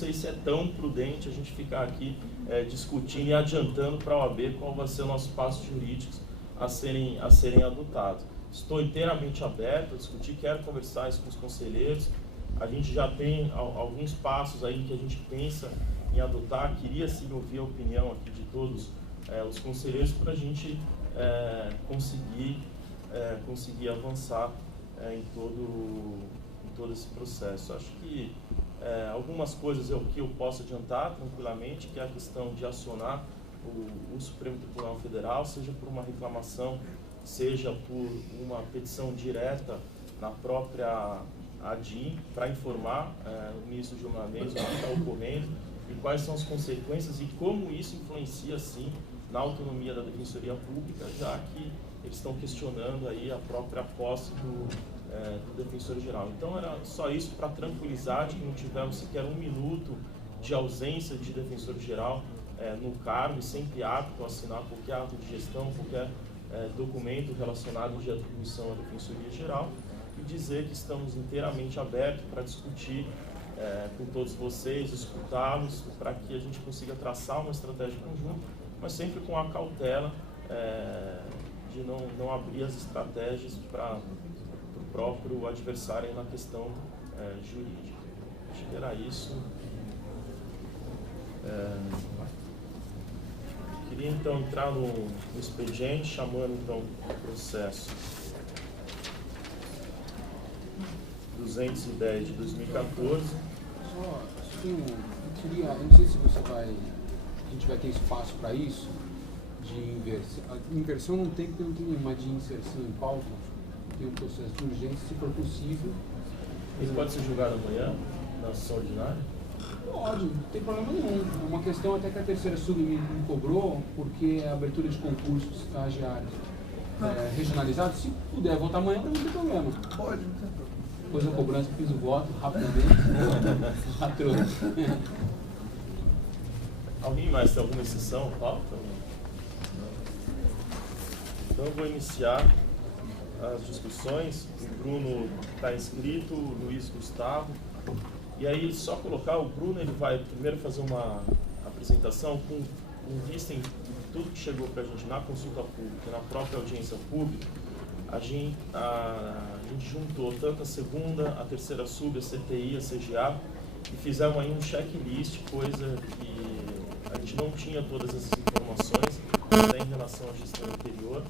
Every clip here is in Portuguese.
sei se é tão prudente a gente ficar aqui discutindo e adiantando para a OAB qual vai ser o nosso passo jurídicos a serem adotados. Estou inteiramente aberto a discutir, quero conversar isso com os conselheiros. A gente já tem alguns passos aí que a gente pensa em adotar. Queria sim ouvir a opinião aqui de todos os conselheiros para a gente conseguir avançar em todo esse processo. Acho que algumas coisas que eu posso adiantar tranquilamente, que é a questão de acionar o Supremo Tribunal Federal, seja por uma reclamação, seja por uma petição direta na própria ADIM, para informar o ministro Gilmar Mendes o que está ocorrendo e quais são as consequências e como isso influencia, sim, na autonomia da Defensoria Pública, já que eles estão questionando aí a própria posse do Defensor-Geral. Então era só isso para tranquilizar de que não tivemos sequer um minuto de ausência de Defensor-Geral no cargo e sempre apto a assinar qualquer ato de gestão, qualquer documento relacionado de atribuição à Defensoria-Geral, e dizer que estamos inteiramente abertos para discutir com todos vocês, escutá-los, para que a gente consiga traçar uma estratégia conjunta, mas sempre com a cautela de não abrir as estratégias para o próprio adversário na questão jurídica. Acho que era isso. Queria então entrar no expediente, chamando então o processo 210 de 2014. Eu não sei se a gente vai ter espaço para isso, de inversão. A inversão não tem, porque não tem nenhuma de inserção em pauta, tem um processo de urgência, se for possível. Isso pode ser julgado amanhã, na sessão ordinária? Pode, não tem problema nenhum. É uma questão até que a terceira sub me cobrou, porque é a abertura de concursos estagiários regionalizados. Se puder votar amanhã, não tem problema. Pode, não tem problema. Depois da cobrança, fiz o voto rapidamente. Alguém mais tem alguma exceção? Pauta? Então eu vou iniciar as discussões. O Bruno está inscrito, o Luiz Gustavo. E aí, só colocar, o Bruno ele vai primeiro fazer uma apresentação com vista em tudo que chegou para a gente na consulta pública, na própria audiência pública. A gente juntou tanto a segunda, a terceira sub, a CTI, a CGA, e fizemos aí um checklist, coisa que a gente não tinha todas essas informações, até em relação à gestão anterior,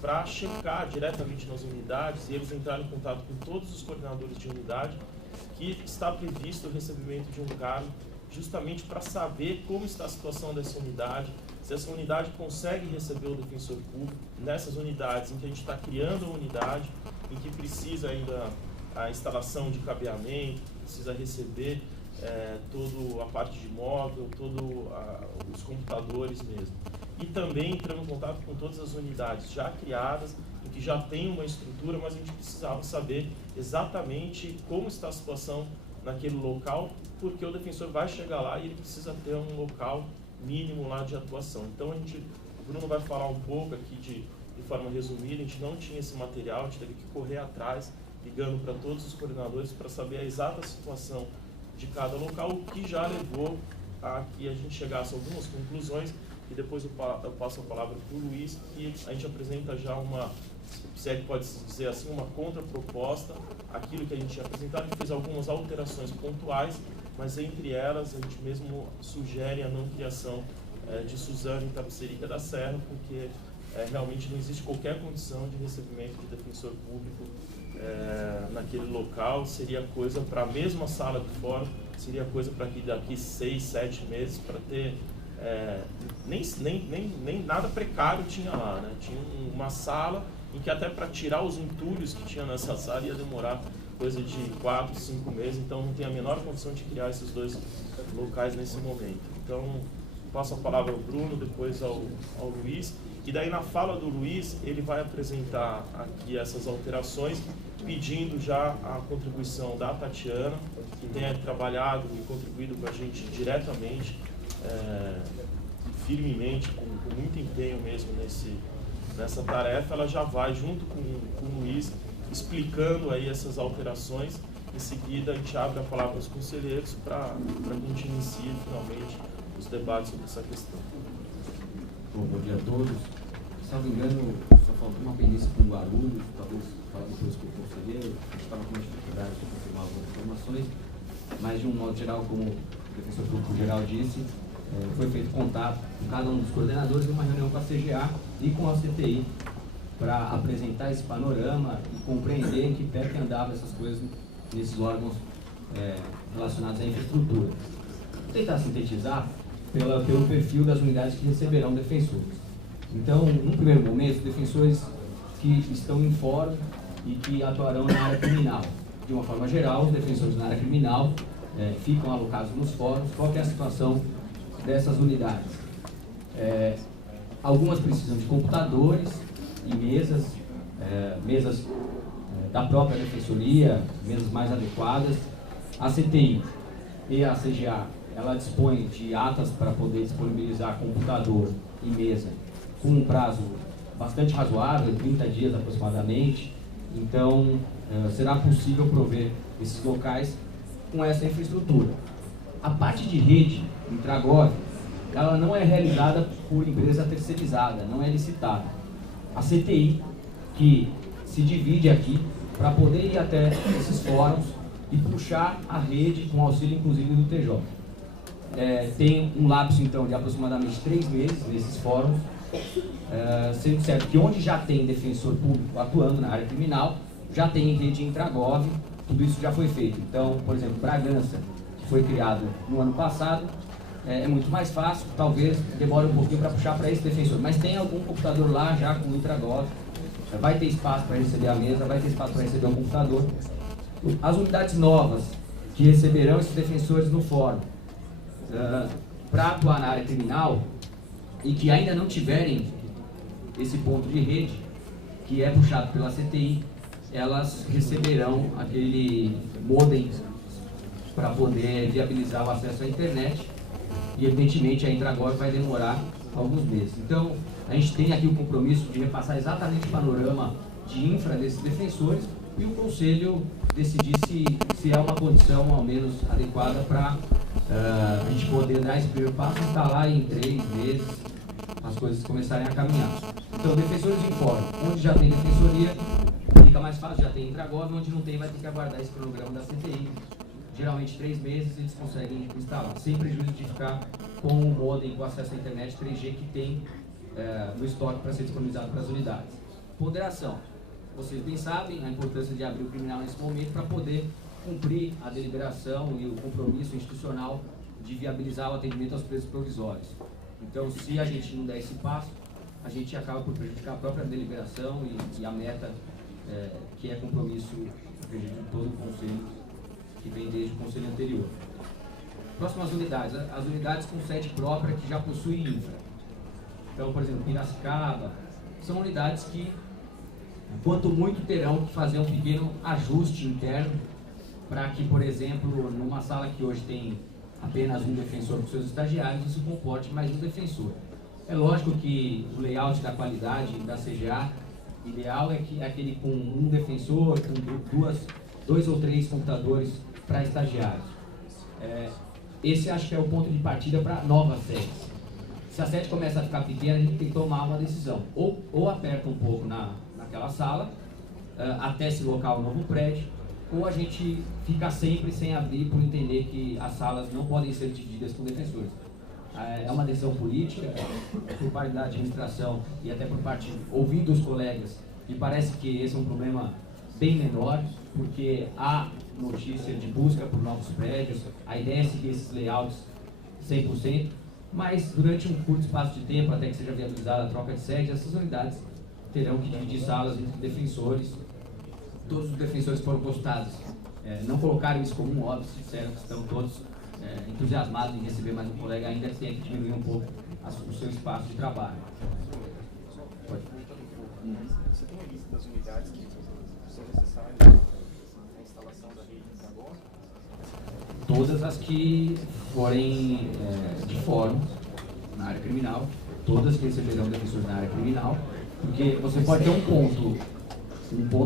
para checar diretamente nas unidades, e eles entraram em contato com todos os coordenadores de unidade, que está previsto o recebimento de um cargo justamente para saber como está a situação dessa unidade, se essa unidade consegue receber o defensor público, nessas unidades em que a gente está criando a unidade, em que precisa ainda a instalação de cabeamento, precisa receber toda a parte de móvel, todos os computadores mesmo. E também entrando em contato com todas as unidades já criadas, em que já tem uma estrutura, mas a gente precisava saber exatamente como está a situação naquele local, porque o defensor vai chegar lá e ele precisa ter um local mínimo lá de atuação. Então o Bruno vai falar um pouco aqui de forma resumida. A gente não tinha esse material, a gente teve que correr atrás, ligando para todos os coordenadores para saber a exata situação de cada local, o que já levou a que a gente chegasse a algumas conclusões, e depois eu passo a palavra para o Luiz, que a gente apresenta já uma, se é que pode dizer assim, uma contraproposta àquilo que a gente tinha apresentado. A gente fez algumas alterações pontuais, mas entre elas a gente mesmo sugere a não criação de Suzano em Tapicerica da Serra, porque realmente não existe qualquer condição de recebimento de defensor público naquele local. Seria coisa para a mesma sala de fórum, seria coisa para que daqui 6, 7 meses, para ter nem nada precário tinha lá, né? Tinha uma sala em que até para tirar os entulhos que tinha nessa sala ia demorar coisa de 4, 5 meses, então não tem a menor condição de criar esses dois locais nesse momento. Então passo a palavra ao Bruno, depois ao Luiz, e daí na fala do Luiz ele vai apresentar aqui essas alterações, pedindo já a contribuição da Tatiana, que tenha trabalhado e contribuído com a gente diretamente, firmemente, com muito empenho mesmo nessa tarefa. Ela já vai junto com o Luiz explicando aí essas alterações. Em seguida a gente abre a palavra aos conselheiros para a gente finalmente os debates sobre essa questão. Bom dia a todos. Salvo engano, só faltou uma pendência com Guarulhos, talvez falar depois com o conselheiro. A gente estava com uma dificuldade de confirmar algumas informações, mas de um modo geral, como o professor Público Geral disse, foi feito contato com cada um dos coordenadores em uma reunião com a CGA e com a CTI para apresentar esse panorama e compreender em que pé que andavam essas coisas nesses órgãos relacionados à infraestrutura. Vou tentar sintetizar pelo perfil das unidades que receberão defensores. Então, num primeiro momento, os defensores que estão em fórum e que atuarão na área criminal. De uma forma geral, os defensores na área criminal ficam alocados nos fóruns. Qual que é a situação dessas unidades? Algumas precisam de computadores e mesas da própria defensoria, mesas mais adequadas. A CTI e a CGA, ela dispõe de atas para poder disponibilizar computador e mesa com um prazo bastante razoável, 30 dias aproximadamente. Então, será possível prover esses locais com essa infraestrutura. A parte de rede, Intragov, ela não é realizada por empresa terceirizada, não é licitada. A CTI, que se divide aqui para poder ir até esses fóruns e puxar a rede com auxílio, inclusive, do TJ. Tem um lapso, então, de aproximadamente 3 meses nesses fóruns, sendo certo que onde já tem defensor público atuando na área criminal, já tem rede Intragov, tudo isso já foi feito. Então, por exemplo, Bragança, que foi criado no ano passado, é muito mais fácil, talvez demore um pouquinho para puxar para esse defensor, mas tem algum computador lá já com Intragov, vai ter espaço para receber a mesa, vai ter espaço para receber o computador. As unidades novas que receberão esses defensores no fórum para atuar na área criminal e que ainda não tiverem esse ponto de rede, que é puxado pela CTI, elas receberão aquele modem para poder viabilizar o acesso à internet e, evidentemente, a Intragov vai demorar alguns meses. Então, a gente tem aqui o compromisso de repassar exatamente o panorama de infra desses defensores e o Conselho decidir se é uma condição, ao menos, adequada para a gente poder dar esse primeiro passo e instalar em 3 meses as coisas começarem a caminhar. Então, defensores em fórum, onde já tem defensoria, fica mais fácil, já tem Intragov, onde não tem vai ter que aguardar esse cronograma da CTI. Geralmente 3 meses eles conseguem instalar, sem prejuízo de ficar com o modem com acesso à internet 3G que tem no estoque para ser disponibilizado para as unidades. Ponderação. Vocês bem sabem a importância de abrir o criminal nesse momento para poder cumprir a deliberação e o compromisso institucional de viabilizar o atendimento aos presos provisórios. Então, se a gente não der esse passo, a gente acaba por prejudicar a própria deliberação e a meta, que é compromisso de todo o Conselho, que vem desde o Conselho anterior. Próximas unidades, as unidades com sede própria que já possuem infra. Então, por exemplo, Piracicaba, são unidades que, quanto muito, terão que fazer um pequeno ajuste interno para que, por exemplo, numa sala que hoje tem apenas um defensor com seus estagiários, isso comporte mais um defensor. É lógico que o layout da qualidade da CGA ideal é aquele com um defensor, com 2 ou 3 computadores para estagiários. Esse acho que é o ponto de partida para novas sedes. Se a sede começa a ficar pequena, a gente tem que tomar uma decisão. Ou aperta um pouco naquela sala, até se locar o novo prédio, ou a gente fica sempre sem abrir por entender que as salas não podem ser divididas com defensores. É uma decisão política, por parte da administração e até por parte, ouvindo os colegas, e parece que esse é um problema bem menor, porque há notícia de busca por novos prédios, a ideia é seguir esses layouts 100%, mas durante um curto espaço de tempo, até que seja viabilizada a troca de sede, essas unidades terão que dividir salas entre defensores. Todos os defensores que foram postados não colocaram isso como um óbvio, disseram que estão todos entusiasmados em receber mais um colega, ainda que tenha que diminuir um pouco o seu espaço de trabalho. Pode. Você tem uma lista das unidades que são necessárias para a instalação da rede Intragov? Todas as que forem de fórum na área criminal, todas que receberão defensores na área criminal, porque você pode ter um ponto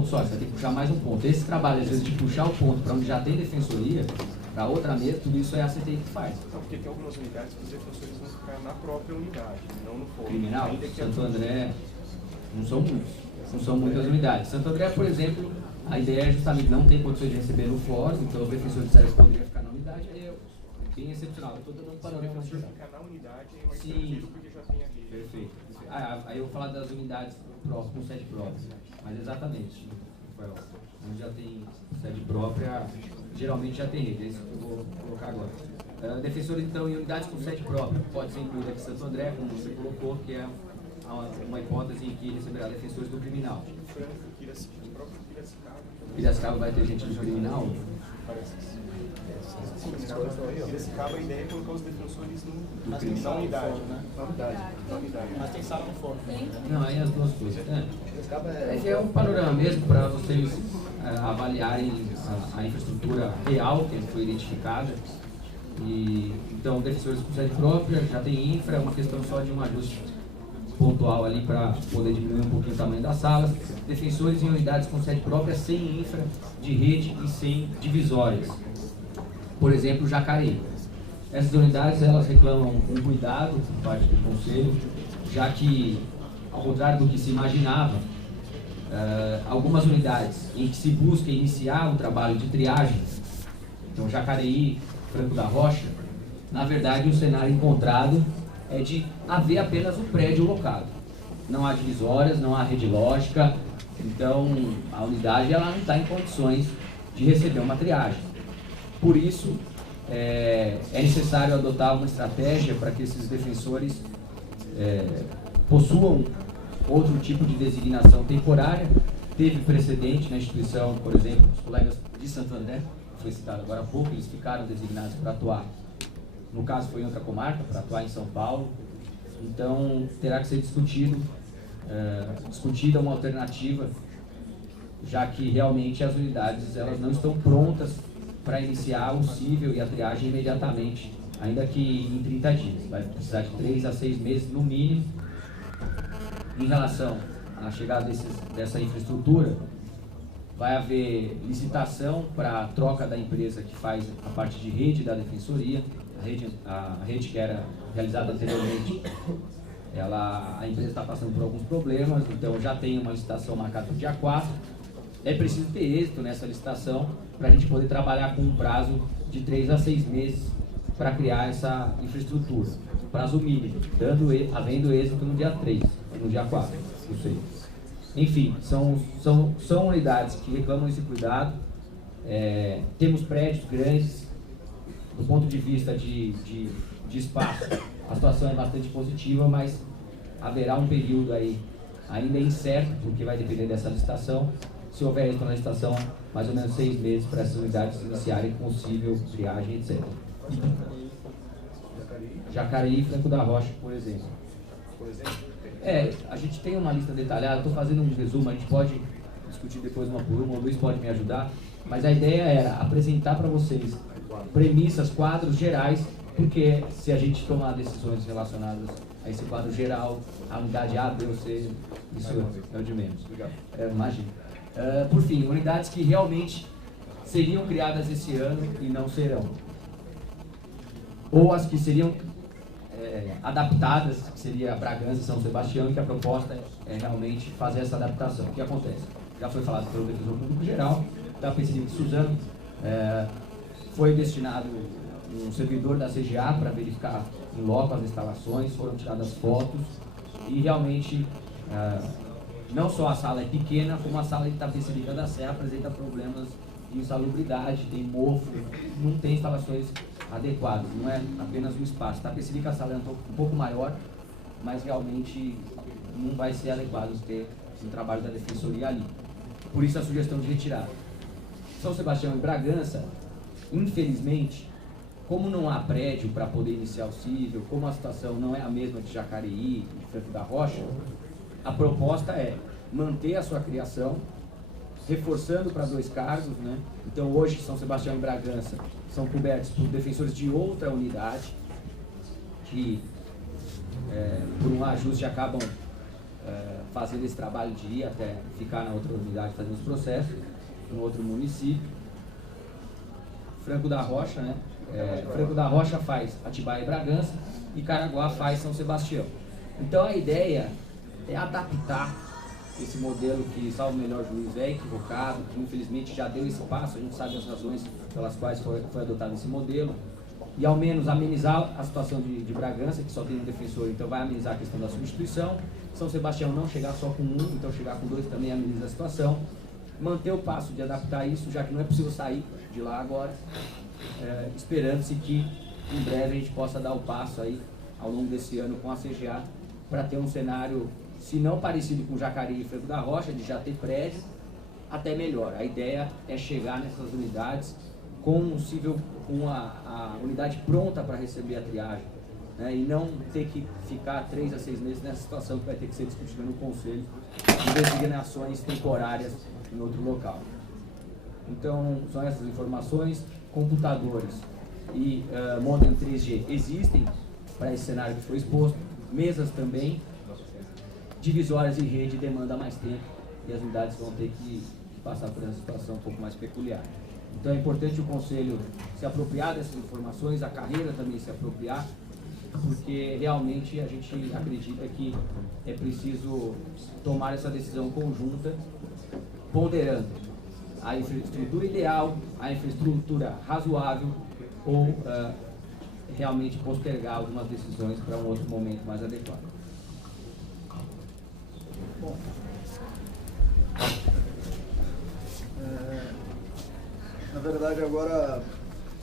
só, você vai ter que puxar mais um ponto. Esse trabalho, às vezes, de puxar o ponto para onde já tem defensoria, para outra mesa, tudo isso é a CTI que faz. Não, porque tem algumas unidades que os defensores vão ficar na própria unidade, não no fórum. Criminal, Ainda que Santo André, não são muitos, não são muitas unidades. Santo André, por exemplo, a ideia é justamente não ter condições de receber no fórum, então o defensor de séries poderia ficar na unidade, aí é bem excepcional. Eu estou dando um panorama o defensor geral. ficar na unidade é mais Sim. tranquilo porque já tem a rede. Perfeito. Aí eu vou falar das unidades próprias, com sede própria. Mas exatamente, Rafael, onde já tem sede própria, geralmente já tem rede, é isso que eu vou colocar agora. Defensores, então, em unidades com sede própria, pode ser incluído aqui Santo André, como você colocou, que é uma hipótese em que receberá defensores do criminal. Franco, o próprio Piracicaba. Piracicaba vai ter gente do criminal? Parece que sim. Piracicaba, a ideia é colocar os defensores na unidade, né? Na unidade. Mas tem sala no fórum. Não, aí as duas coisas. É um panorama mesmo para vocês avaliarem a infraestrutura real que foi identificada. E, então, defensores com sede própria, já tem infra, é uma questão só de um ajuste pontual ali para poder diminuir um pouquinho o tamanho das salas. Defensores em unidades com sede própria, sem infra de rede e sem divisórias. Por exemplo, Jacareí. Essas unidades, elas reclamam um cuidado por parte do Conselho, já que, ao contrário do que se imaginava, algumas unidades em que se busca iniciar o trabalho de triagem, então Jacareí, Franco da Rocha, na verdade o cenário encontrado é de haver apenas o prédio locado. Não há divisórias, não há rede lógica, então a unidade ela não está em condições de receber uma triagem. Por isso, é necessário adotar uma estratégia para que esses defensores possuam outro tipo de designação temporária. Teve precedente na instituição, por exemplo, os colegas de Santo André, que foi citado agora há pouco, eles ficaram designados para atuar. No caso, foi em outra comarca, para atuar em São Paulo. Então, terá que ser discutida uma alternativa, já que realmente as unidades elas não estão prontas para iniciar o cível e a triagem imediatamente, ainda que em 30 dias. Vai precisar de 3 a 6 meses no mínimo. Em relação à chegada dessa infraestrutura, vai haver licitação para a troca da empresa que faz a parte de rede da defensoria. A rede que era realizada anteriormente, a empresa está passando por alguns problemas, então já tem uma licitação marcada para o dia 4. É preciso ter êxito nessa licitação para a gente poder trabalhar com um prazo de 3 a 6 meses para criar essa infraestrutura. Prazo mínimo, havendo êxito no dia 3, no dia 4, não sei. Enfim, são unidades que reclamam esse cuidado. Temos prédios grandes. Do ponto de vista de espaço, a situação é bastante positiva, mas haverá um período aí ainda incerto, porque vai depender dessa licitação. Se houver êxito na licitação, mais ou menos 6 meses para essas unidades iniciarem possível triagem, etc. Jacareí e Franco da Rocha, por exemplo. A gente tem uma lista detalhada, estou fazendo um resumo, a gente pode discutir depois uma por uma, o Luiz pode me ajudar, mas a ideia era apresentar para vocês premissas, quadros gerais, porque se a gente tomar decisões relacionadas a esse quadro geral, a unidade A, B ou C, isso é o de menos. Imagina. Por fim, unidades que realmente seriam criadas esse ano e não serão. Ou as que seriam adaptadas, que seria Bragança e São Sebastião, e que a proposta é realmente fazer essa adaptação. O que acontece? Já foi falado pelo defensor público geral, da PCD de Suzano, foi destinado um servidor da CGA para verificar em loco as instalações, foram tiradas fotos e realmente não só a sala é pequena, como a sala de Itapecerica da Serra apresenta problemas de insalubridade, tem mofo, não tem instalações adequadas, não é apenas um espaço. Itapecerica a sala é um pouco maior, mas realmente não vai ser adequado ter um trabalho da defensoria ali. Por isso a sugestão de retirada. São Sebastião e Bragança, infelizmente, como não há prédio para poder iniciar o cível, como a situação não é a mesma de Jacareí e Franco da Rocha, a proposta é manter a sua criação, reforçando para 2 cargos, né? Então hoje São Sebastião e Bragança são cobertos por defensores de outra unidade, que por um ajuste acabam fazendo esse trabalho de ir até ficar na outra unidade fazendo os processos, no outro município. Franco da Rocha, né? Franco da Rocha faz Atibaia e Bragança e Caraguá faz São Sebastião. Então a ideia é adaptar esse modelo que, salvo o melhor juízo, é equivocado, que infelizmente já deu esse passo, a gente sabe as razões pelas quais foi adotado esse modelo, e ao menos amenizar a situação de Bragança, que só tem um defensor, então vai amenizar a questão da substituição. São Sebastião não chegar só com um, então chegar com dois também ameniza a situação. Manter o passo de adaptar isso, já que não é possível sair de lá agora, esperando-se que em breve a gente possa dar o passo aí ao longo desse ano com a CGA para ter um cenário, se não parecido com Jacareí e Franco da Rocha, de já ter prédio, até melhor. A ideia é chegar nessas unidades com a unidade pronta para receber a triagem, né, e não ter que ficar 3 a 6 meses nessa situação que vai ter que ser discutida no Conselho de designações temporárias em outro local. Então, são essas informações. Computadores e modem 3G existem para esse cenário que foi exposto, mesas também, divisórias e rede demanda mais tempo e as unidades vão ter que passar por essa situação um pouco mais peculiar. Então é importante o Conselho se apropriar dessas informações, a carreira também se apropriar, porque realmente a gente acredita que é preciso tomar essa decisão conjunta, ponderando a infraestrutura ideal, a infraestrutura razoável ou realmente postergar algumas decisões para um outro momento mais adequado. Bom, na verdade agora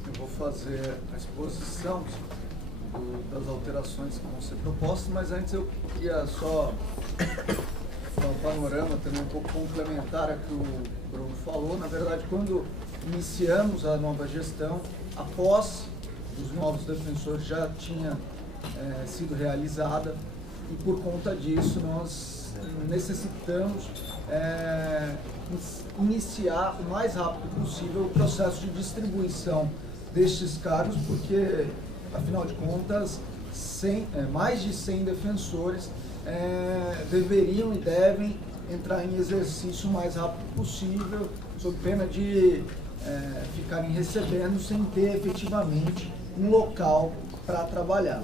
eu vou fazer a exposição das alterações que vão ser propostas, mas antes eu queria só dar um panorama também um pouco complementar a que o Bruno falou. Na verdade, quando iniciamos a nova gestão, após os novos defensores já tinha sido realizada, e por conta disso nós necessitamos iniciar o mais rápido possível o processo de distribuição destes cargos, porque, afinal de contas, mais de 100 defensores deveriam e devem entrar em exercício o mais rápido possível, sob pena de ficarem recebendo sem ter efetivamente um local para trabalhar.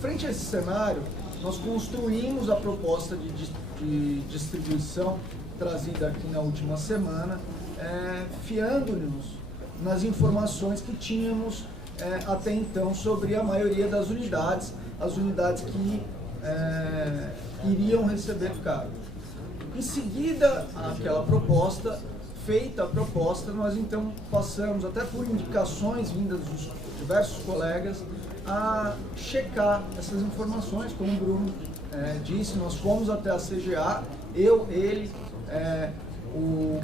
Frente a esse cenário, nós construímos a proposta de distribuição trazida aqui na última semana, fiando-nos nas informações que tínhamos até então sobre a maioria das unidades, as unidades que iriam receber cargos. Em seguida àquela proposta, feita a proposta, nós então passamos, até por indicações vindas dos diversos colegas, a checar essas informações. Como o Bruno disse, nós fomos até a CGA, ele, o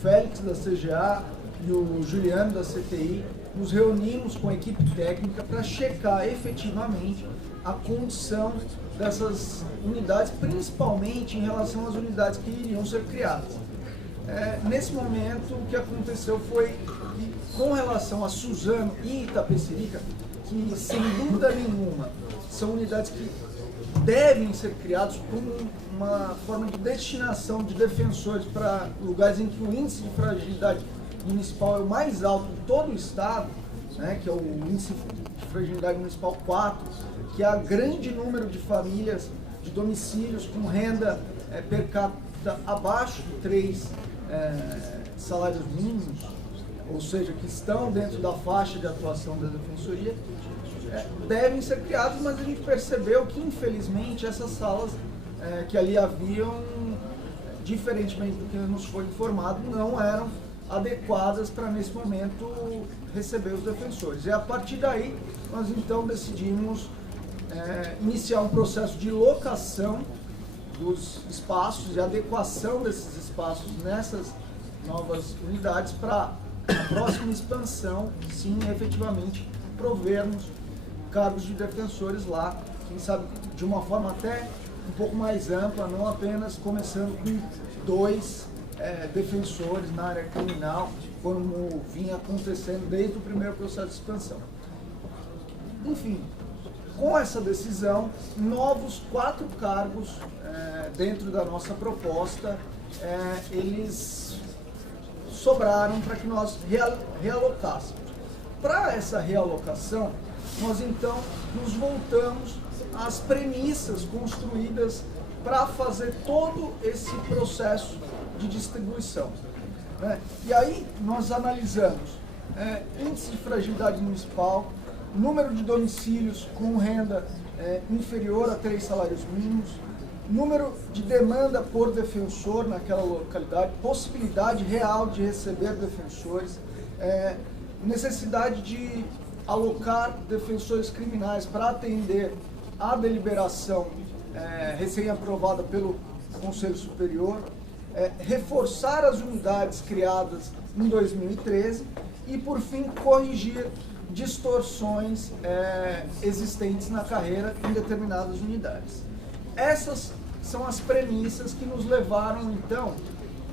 Félix da CGA e o Juliano da CTI, nos reunimos com a equipe técnica para checar efetivamente a condição dessas unidades, principalmente em relação às unidades que iriam ser criadas. Nesse momento, o que aconteceu foi que, com relação a Suzano e Itapecerica, que sem dúvida nenhuma são unidades que devem ser criadas como uma forma de destinação de defensores para lugares em que o índice de fragilidade municipal é o mais alto de todo o estado, né, que é o índice de fragilidade municipal 4, que há grande número de famílias, de domicílios com renda per capita abaixo de 3 salários mínimos, ou seja, que estão dentro da faixa de atuação da defensoria, devem ser criados, mas a gente percebeu que, infelizmente, essas salas que ali haviam, diferentemente do que nos foi informado, não eram adequadas para, nesse momento, receber os defensores. E a partir daí, nós então decidimos iniciar um processo de locação dos espaços e adequação desses espaços nessas novas unidades para a próxima expansão, sim, efetivamente, provermos cargos de defensores lá, quem sabe de uma forma até um pouco mais ampla, não apenas começando com 2 defensores na área criminal, como vinha acontecendo desde o primeiro processo de expansão. Enfim, com essa decisão, novos 4 cargos dentro da nossa proposta, eles sobraram para que nós realocássemos. Para essa realocação, nós então nos voltamos às premissas construídas para fazer todo esse processo de distribuição, né? E aí nós analisamos índice de fragilidade municipal, número de domicílios com renda inferior a 3 salários mínimos, número de demanda por defensor naquela localidade, possibilidade real de receber defensores, necessidade de alocar defensores criminais para atender a deliberação recém-aprovada pelo Conselho Superior, reforçar as unidades criadas em 2013 e, por fim, corrigir distorções existentes na carreira em determinadas unidades. Essas são as premissas que nos levaram, então,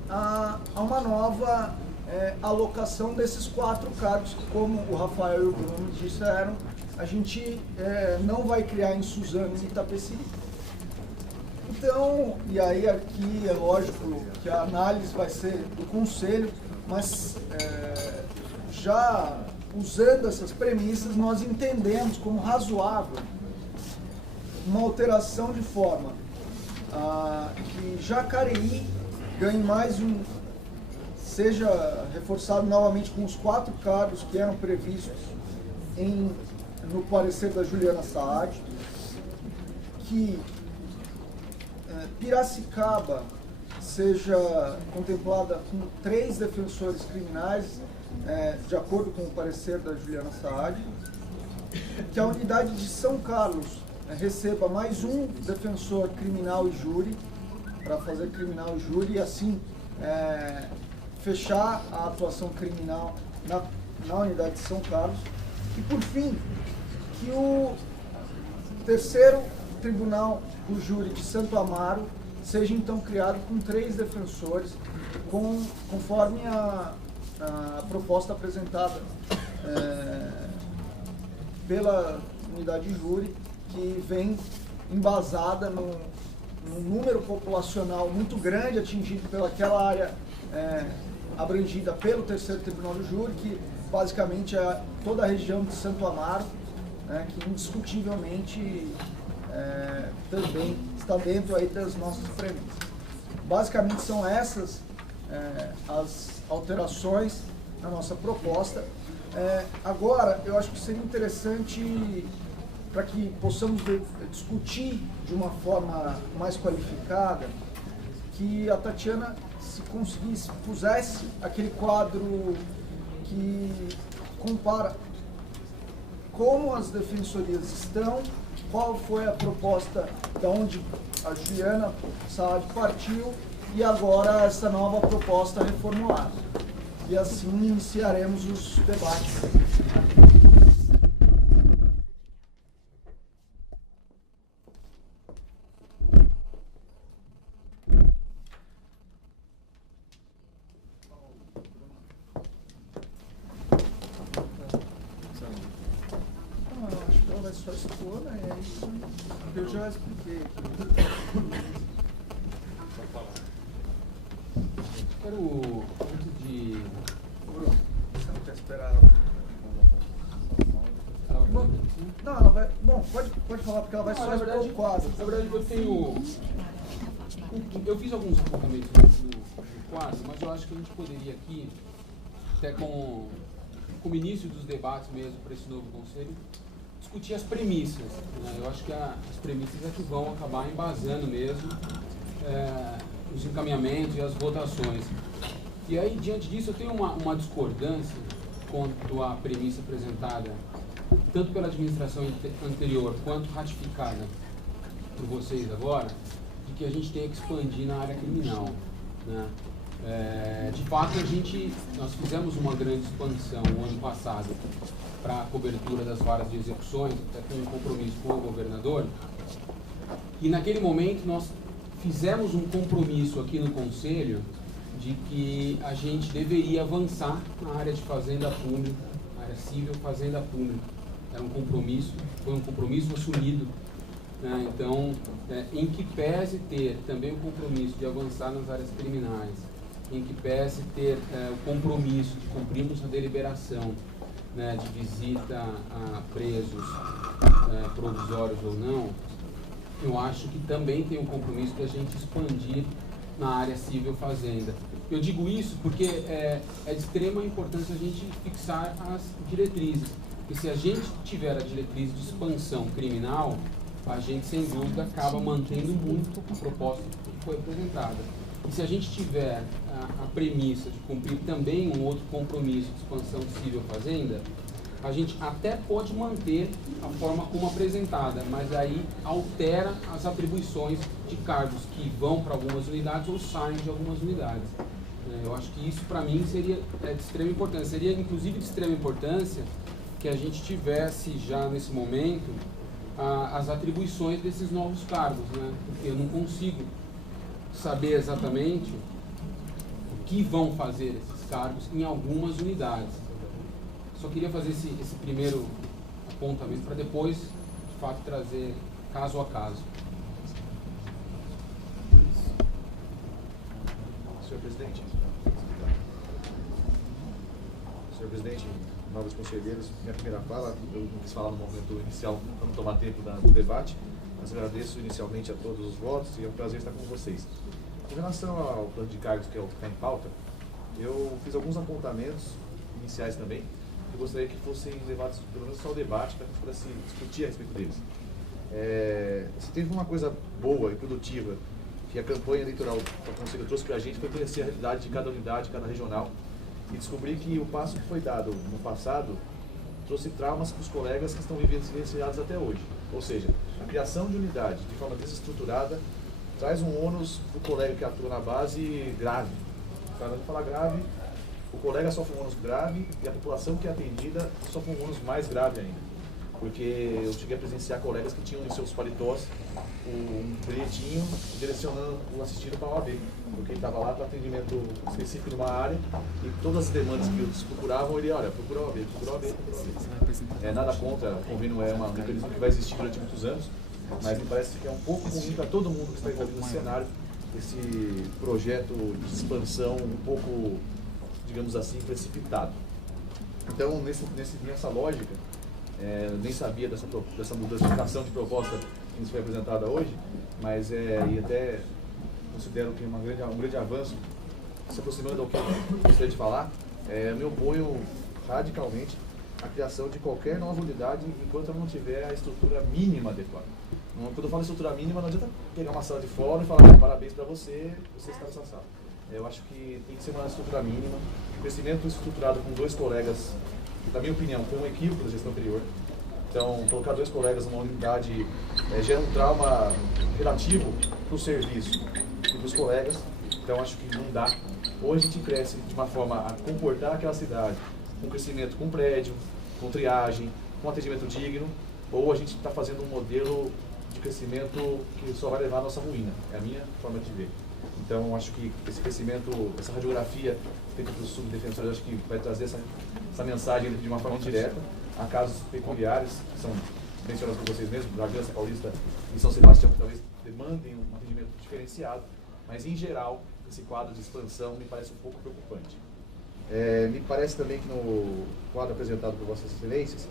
a uma nova alocação desses 4 cargos que, como o Rafael e o Bruno disseram, a gente não vai criar em Suzano e Itapecerica. Então, e aí aqui é lógico que a análise vai ser do Conselho, mas já usando essas premissas, nós entendemos como razoável uma alteração de forma que Jacareí ganhe mais seja reforçado novamente com os 4 cargos que eram previstos no parecer da Juliana Saad, que Piracicaba seja contemplada com 3 defensores criminais, de acordo com o parecer da Juliana Saad, que a unidade de São Carlos receba mais um defensor criminal e júri, para fazer criminal e júri, e assim fechar a atuação criminal na unidade de São Carlos. E, por fim, que o 3º Tribunal do Júri de Santo Amaro seja então criado com 3 defensores, conforme a proposta apresentada pela unidade de júri, que vem embasada num número populacional muito grande atingido pelaquela área abrangida pelo 3º Tribunal do Júri, que basicamente é toda a região de Santo Amaro, que indiscutivelmente também está dentro aí das nossas premissas. Basicamente são essas as alterações na nossa proposta. Agora, eu acho que seria interessante, para que possamos discutir de uma forma mais qualificada, que a Tatiana, se conseguisse, pusesse aquele quadro que compara como as defensorias estão, qual foi a proposta de onde a Juliana Saad partiu e agora essa nova proposta reformulada. E assim iniciaremos os debates. Acho que ela vai só expor, né? É isso que eu já expliquei. Quero, antes de... Bruno, você não quer esperar ela? Ela vai Bom, não, ela vai... Bom, pode falar, porque ela vai só expor o quadro. Na verdade, eu tenho... Eu fiz alguns apontamentos no quadro, mas eu acho que a gente poderia aqui, até com o início dos debates mesmo para esse novo conselho, discutir as premissas, né? Eu acho que as premissas é que vão acabar embasando mesmo os encaminhamentos e as votações. E aí, diante disso, eu tenho uma discordância quanto à premissa apresentada, tanto pela administração anterior quanto ratificada por vocês agora, de que a gente tem que expandir na área criminal, né? De fato, nós fizemos uma grande expansão no ano passado para a cobertura das varas de execuções, até com um compromisso com o governador, e naquele momento nós fizemos um compromisso aqui no Conselho de que a gente deveria avançar na área de fazenda pública, área civil, fazenda pública. Era um compromisso, foi um compromisso assumido, né? Então, em que pese ter também o compromisso de avançar nas áreas criminais em que pese ter o compromisso de cumprirmos a deliberação, né, de visita a presos provisórios ou não, eu acho que também tem um compromisso da gente expandir na área civil fazenda. Eu digo isso porque é de extrema importância a gente fixar as diretrizes. Porque se a gente tiver a diretriz de expansão criminal, a gente sem dúvida acaba mantendo muito a proposta que foi apresentada. E se a gente tiver a premissa de cumprir também um outro compromisso de expansão civil fazenda, a gente até pode manter a forma como apresentada, mas aí altera as atribuições de cargos que vão para algumas unidades ou saem de algumas unidades. Eu acho que isso, para mim, seria de extrema importância. Seria, inclusive, de extrema importância que a gente tivesse já, nesse momento, as atribuições desses novos cargos, né? Porque eu não consigo saber exatamente o que vão fazer esses cargos em algumas unidades. Só queria fazer esse primeiro apontamento para depois, de fato, trazer caso a caso. Senhor presidente. Senhor presidente, nobres conselheiros, minha primeira fala, eu não quis falar no momento inicial para não tomar tempo do debate, mas agradeço inicialmente a todos os votos e é um prazer estar com vocês. Com relação ao plano de cargos que é o que está em pauta, eu fiz alguns apontamentos iniciais também, que eu gostaria que fossem levados pelo menos só ao debate para que a gente pudesse discutir a respeito deles. Se teve uma coisa boa e produtiva que a campanha eleitoral do Conselho trouxe para a gente, foi conhecer a realidade de cada unidade, de cada regional, e descobrir que o passo que foi dado no passado trouxe traumas para os colegas que estão vivenciados até hoje. Ou seja, a criação de unidade de forma desestruturada traz um ônus para o colega que atua na base grave. Para não falar grave, o colega sofre um ônus grave e a população que é atendida sofre um ônus mais grave ainda. Porque eu cheguei a presenciar colegas que tinham em seus paletós um bilhetinho direcionando o assistido para a OAB, porque ele estava lá para atendimento específico de uma área e todas as demandas que eles procuravam, ele, olha, procura a OAB, procura a OAB, procura a OAB. Nada contra, o convênio é um mecanismo que vai existir durante muitos anos, mas me parece que é um pouco ruim para todo mundo que está envolvido nesse cenário, esse projeto de expansão um pouco, digamos assim, precipitado. Então, nessa lógica, eu nem sabia dessa modificação de proposta que nos foi apresentada hoje, mas e até considero que um grande avanço, se aproximando do que eu gostaria de falar, me oponho radicalmente à criação de qualquer nova unidade enquanto ela não tiver a estrutura mínima adequada. Quando eu falo estrutura mínima, não adianta pegar uma sala de fórum e falar parabéns para você está nessa sala. Eu acho que tem que ser uma estrutura mínima, crescimento estruturado com 2 colegas, que, na minha opinião, foi um equívoco da gestão anterior. Então, colocar 2 colegas numa unidade gera um trauma relativo para o serviço e para os colegas. Então, acho que não dá. Ou a gente cresce de uma forma a comportar aquela cidade, com crescimento com prédio, com triagem, com atendimento digno, ou a gente está fazendo um modelo de crescimento que só vai levar à nossa ruína. É a minha forma de ver. Então, acho que esse crescimento, essa radiografia feita pelos subdefensores, acho que vai trazer essa mensagem de uma forma direta a casos peculiares, que são mencionados por vocês mesmos, Bragança, Paulista e São Sebastião, que talvez demandem um atendimento diferenciado, mas, em geral, esse quadro de expansão me parece um pouco preocupante. Me parece também que no quadro apresentado por Vossas Excelências,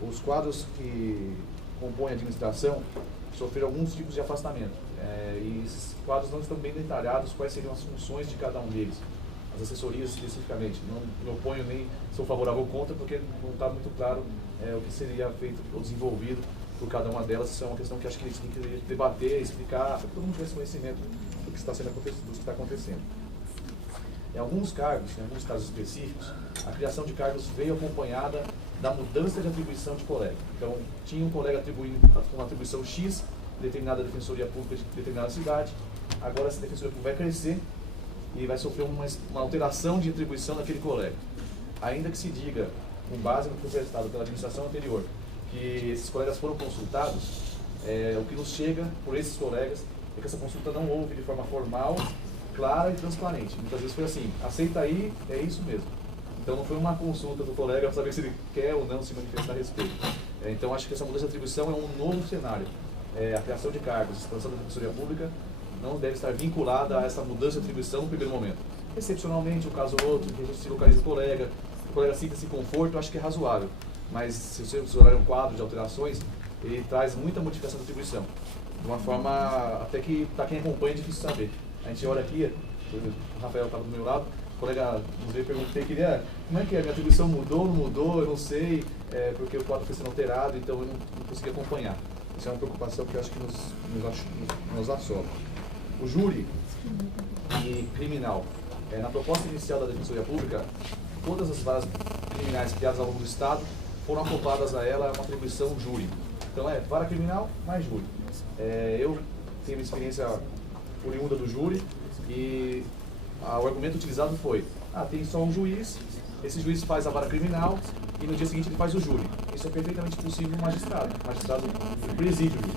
os quadros que compõem a administração sofreram alguns tipos de afastamento. E esses quadros não estão bem detalhados quais seriam as funções de cada um deles. As assessorias especificamente. Não me oponho nem sou favorável ou contra, porque não está muito claro o que seria feito ou desenvolvido por cada uma delas. Isso é uma questão que acho que a gente tem que debater, explicar, para que todo mundo tivesse conhecimento do que está acontecendo. Em alguns cargos, em alguns casos específicos, a criação de cargos veio acompanhada da mudança de atribuição de colega. Então, tinha um colega atribuindo com uma atribuição X, determinada defensoria pública de determinada cidade. Agora essa defensoria pública vai crescer e vai sofrer uma alteração de atribuição daquele colega. Ainda que se diga, com base no que foi apresentado pela administração anterior, que esses colegas foram consultados, o que nos chega por esses colegas é que essa consulta não houve de forma formal, clara e transparente. Muitas vezes foi assim, aceita aí, é isso mesmo. Então não foi uma consulta do colega para saber se ele quer ou não se manifestar a respeito. Então acho que essa mudança de atribuição é um novo cenário. A criação de cargos, a expansão da defensoria pública não deve estar vinculada a essa mudança de atribuição no primeiro momento. excepcionalmente, um caso ou outro, que a gente se localiza o colega sinta esse conforto, eu acho que é razoável. Mas se você olhar um quadro de alterações, ele traz muita modificação da atribuição. De uma forma até que, para quem acompanha, é difícil saber. A gente olha aqui, o Rafael estava do meu lado, o colega nos veio perguntei, como é que a minha atribuição mudou, não mudou, eu não sei, porque o quadro foi sendo alterado, então eu não consegui acompanhar. Isso é uma preocupação que eu acho que nos assola. O júri e criminal. Na proposta inicial da Defensoria Pública, todas as varas criminais criadas ao longo do Estado foram acopladas a ela uma atribuição júri. Então vara criminal mais júri. Eu tenho uma experiência oriunda do júri e o argumento utilizado foi: tem só um juiz, esse juiz faz a vara criminal e no dia seguinte ele faz o júri. Isso é perfeitamente possível no magistrado. O magistrado preside o júri.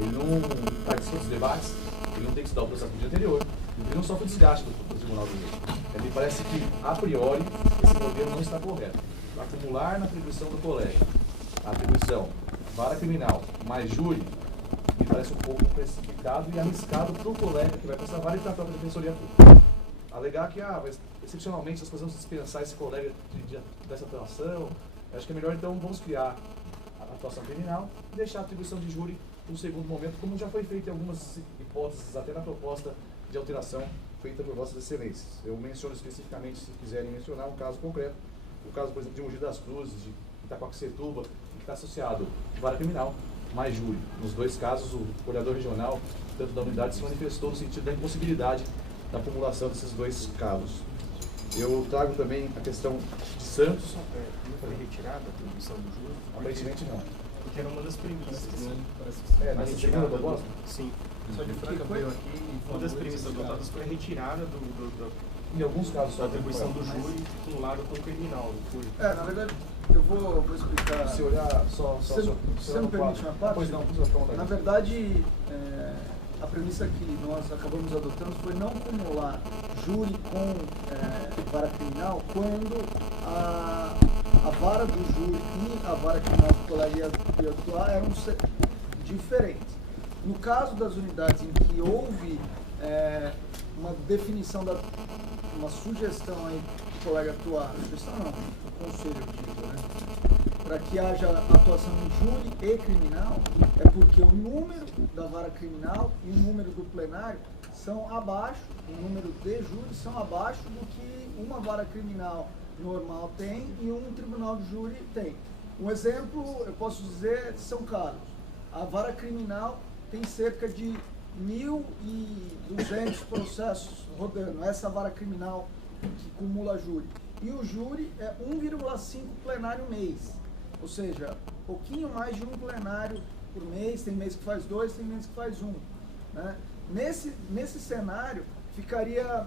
Ele não participa dos debates, ele não tem que estudar o processo do dia anterior, ele não sofre o desgaste do tribunal do júri. Me parece que, a priori, esse modelo não está correto. Acumular na atribuição do colega a atribuição vara criminal mais júri me parece um pouco precipitado e arriscado para o colega que vai para essa vara e para a própria Defensoria Pública. Alegar que, mas, excepcionalmente, nós podemos dispensar esse colega dessa atuação, acho que é melhor, então, vamos criar a atuação criminal e deixar a atribuição de júri no segundo momento, como já foi feito em algumas hipóteses, até na proposta de alteração feita por Vossas Excelências. Eu menciono especificamente, se quiserem mencionar, um caso concreto, o caso, por exemplo, de Mogi das Cruzes, de Itacoaxetuba, que está associado à vara criminal, mais júri. Nos dois casos, o coordenador regional, tanto da unidade, se manifestou no sentido da impossibilidade da acumulação desses dois casos. Eu trago também a questão de Santos. Não foi retirada a atribuição do júri? Aparentemente não. Porque era uma das premissas. Na segunda proposta? Sim. Só de Franca veio aqui e uma das premissas adotadas foi a retirada em alguns casos só da atribuição do júri com o lado com o criminal. Na verdade, eu vou explicar. Se olhar Você não permite uma parte? Pois não, por Na verdade, a premissa que nós acabamos adotando foi não acumular júri com vara criminal quando a vara do júri e a vara criminal que o colega ia atuar eram diferentes. No caso das unidades em que houve uma definição, uma sugestão aí que o colega atuar, sugestão não, o conselho diz, né? Para que haja atuação em júri e criminal, é porque o número da vara criminal e o número do plenário são abaixo, o número de júri são abaixo do que uma vara criminal normal tem e um tribunal de júri tem. Um exemplo, eu posso dizer, São Carlos. A vara criminal tem cerca de 1.200 processos rodando, essa vara criminal que cumula júri. E o júri é 1,5 plenário mês, ou seja, um pouquinho mais de um plenário por mês, tem mês que faz 2, tem mês que faz 1. Né? Nesse cenário, ficaria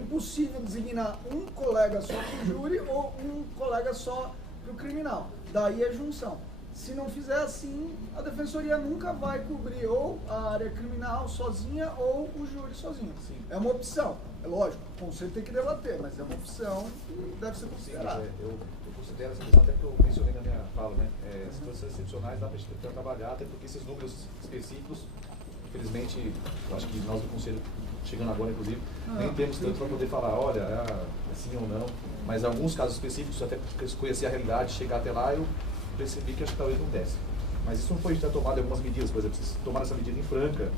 impossível designar um colega só para o júri ou um colega só para o criminal. Daí a junção. Se não fizer assim, a Defensoria nunca vai cobrir ou a área criminal sozinha ou o júri sozinho. Sim. É uma opção. É lógico, o conselho tem que debater, mas é uma opção que deve ser considerada. Sim, eu considero essa questão até que eu mencionei na minha fala, né? Situações excepcionais dá para a gente tentar trabalhar, até porque esses números específicos, infelizmente, eu acho que nós do conselho, chegando agora inclusive, nem temos tanto para poder falar, olha, assim ou não, mas alguns casos específicos, até conhecer a realidade, chegar até lá, eu percebi que acho que talvez não desse. Mas isso não foi já tomado em algumas medidas, por exemplo, vocês tomaram essa medida em Franca,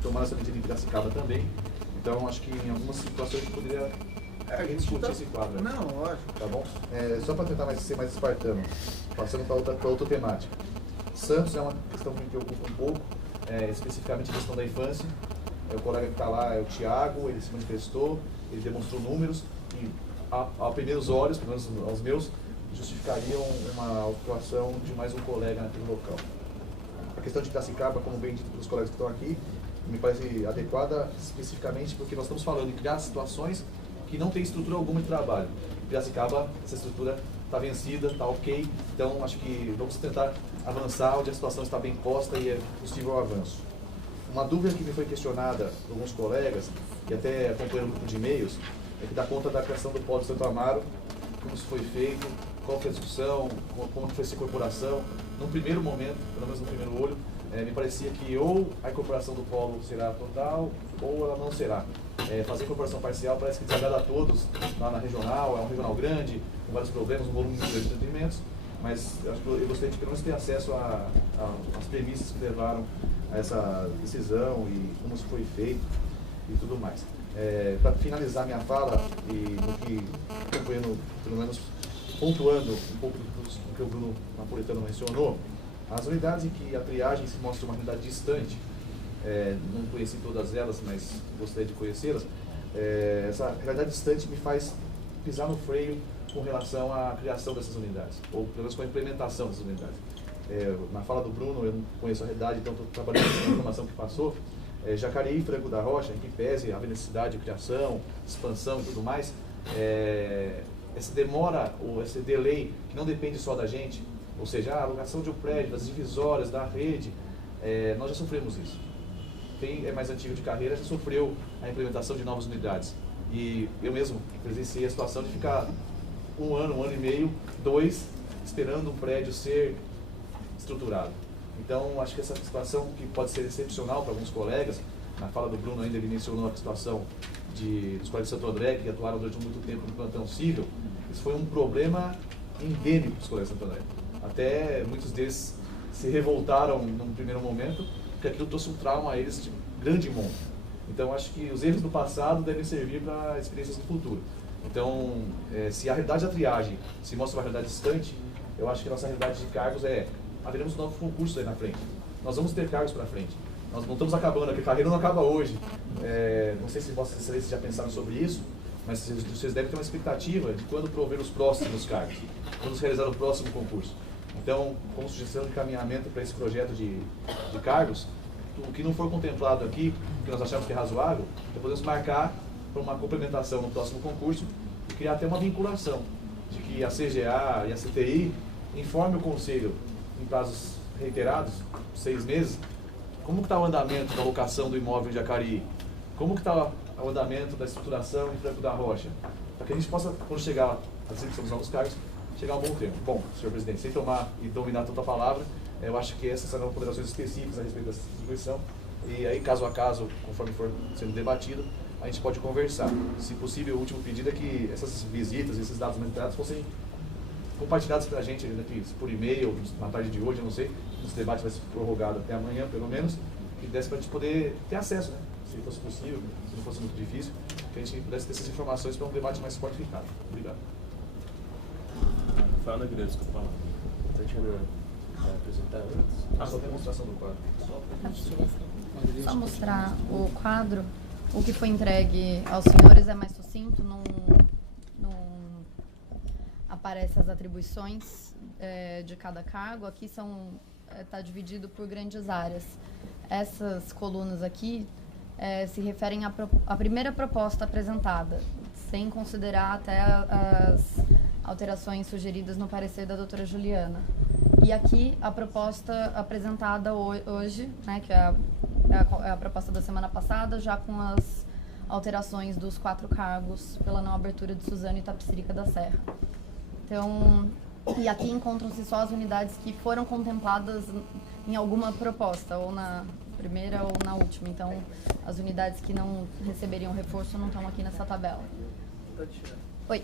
tomaram essa medida em Piracicaba também, então acho que em algumas situações a gente poderia discutir esse quadro. Não, lógico. Tá bom? Só para tentar ser mais espartano, passando para outra temática. Santos é uma questão que me preocupa um pouco, especificamente a questão da infância. O colega que está lá é o Tiago, ele se manifestou, ele demonstrou números que, a primeiros olhos, pelo menos aos meus, justificariam uma ocupação de mais um colega naquele local. A questão de Piracicaba, como bem dito pelos colegas que estão aqui, me parece adequada especificamente porque nós estamos falando de criar situações que não tem estrutura alguma de trabalho. Em Piracicaba, essa estrutura está vencida, está ok, então acho que vamos tentar avançar onde a situação está bem posta e é possível o avanço. Uma dúvida que me foi questionada por alguns colegas, e até acompanhando um grupo de e-mails, é que dá conta da criação do Polo de Santo Amaro, como isso foi feito, qual foi a discussão, como foi essa incorporação. Num primeiro momento, pelo menos no primeiro olho, me parecia que ou a incorporação do polo será total ou ela não será. fazer incorporação parcial parece que desagrada a todos lá na regional, é um regional grande, com vários problemas, um volume muito grande de atendimentos, mas eu acho que eu gostaria de pelo menos ter acesso às premissas que levaram a essa decisão e como isso foi feito e tudo mais. Para finalizar minha fala, e no que acompanhando, pelo menos pontuando um pouco do que o Bruno Napolitano mencionou, as unidades em que a triagem se mostra uma realidade distante, não conheci todas elas, mas gostaria de conhecê-las, essa realidade distante me faz pisar no freio com relação à criação dessas unidades, ou pelo menos com a implementação dessas unidades. Na fala do Bruno, eu não conheço a realidade, então estou trabalhando com a informação que passou. Jacareí e Franco da Rocha, em que pese a necessidade de criação, expansão e tudo mais, essa demora, ou esse delay, que não depende só da gente, ou seja, a alocação de um prédio, das divisórias, da rede, nós já sofremos isso. Quem é mais antigo de carreira já sofreu a implementação de novas unidades. E eu mesmo presenciei a situação de ficar um ano e meio, 2, esperando um prédio ser estruturado. Então, acho que essa situação que pode ser excepcional para alguns colegas, na fala do Bruno ainda ele mencionou a situação dos colegas de Santo André, que atuaram durante muito tempo no plantão civil, isso foi um problema endêmico dos colegas de Santo André. Até muitos deles se revoltaram num primeiro momento, porque aquilo trouxe um trauma a eles de grande monta. Então, acho que os erros do passado devem servir para experiências do futuro. Então, se a realidade da triagem se mostra uma realidade distante, eu acho que a nossa realidade de cargos haveremos novos concursos aí na frente. Nós vamos ter cargos para frente. Nós não estamos acabando, a carreira não acaba hoje. Não sei se Vossas Excelências já pensaram sobre isso, mas vocês devem ter uma expectativa de quando prover os próximos cargos, quando se realizar o próximo concurso. Então, como sugestão de encaminhamento para esse projeto de cargos, o que não for contemplado aqui, que nós achamos que é razoável, podemos marcar para uma complementação no próximo concurso e criar até uma vinculação de que a CGA e a CTI informe o Conselho em prazos reiterados, 6 meses, como está o andamento da locação do imóvel em Jacareí, como está o andamento da estruturação em Franco da Rocha, para que a gente possa, quando chegar a designação dos novos cargos, chegar a um bom tempo. Bom, senhor presidente, sem tomar e dominar tanta palavra, eu acho que essas serão ponderações específicas a respeito dessa distribuição, e aí, caso a caso, conforme for sendo debatido, a gente pode conversar. Se possível, o último pedido é que essas visitas, esses dados monitorados fossem compartilhados para a gente, por e-mail, na tarde de hoje, eu não sei, esse debate vai ser prorrogado até amanhã, pelo menos, que desse para a gente poder ter acesso, né? Se fosse possível, se não fosse muito difícil, que a gente pudesse ter essas informações para um debate mais fortificado. Obrigado. Rafael Negreiros, com a palavra. Tatiana, vai apresentar antes? Só demonstração do quadro. Só mostrar o quadro. O que foi entregue aos senhores é mais sucinto, não aparece as atribuições de cada cargo. Aqui está dividido por grandes áreas. Essas colunas aqui se referem à primeira proposta apresentada, sem considerar até as alterações sugeridas no parecer da doutora Juliana. E aqui a proposta apresentada hoje, né, que é a proposta da semana passada, já com as alterações dos 4 cargos pela não abertura de Suzano e Tapicerica da Serra. Então, e aqui encontram-se só as unidades que foram contempladas em alguma proposta, ou na primeira ou na última. Então, as unidades que não receberiam reforço não estão aqui nessa tabela. Tatiana. Oi.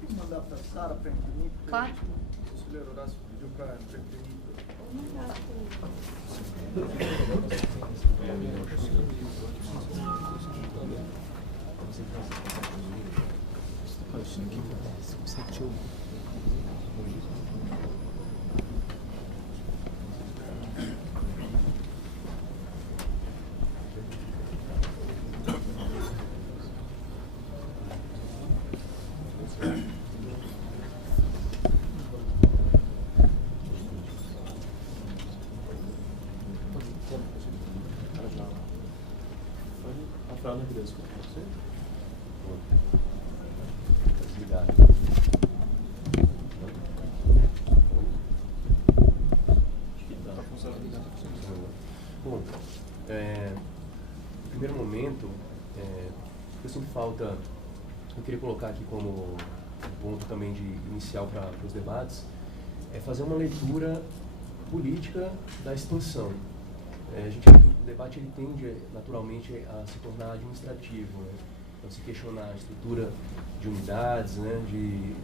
Tem que mandar para a Sara para imprimir? Claro. O conselheiro Horácio pediu para imprimir. Rafael Negreiros, com você. Desligado. Acho que está funcionando. Bom, no primeiro momento, eu sinto falta, eu queria colocar aqui como ponto também de inicial para os debates, é fazer uma leitura política da expansão. a gente vê que o debate ele tende naturalmente a se tornar administrativo, né? Então, se questionar a estrutura de unidades, né, de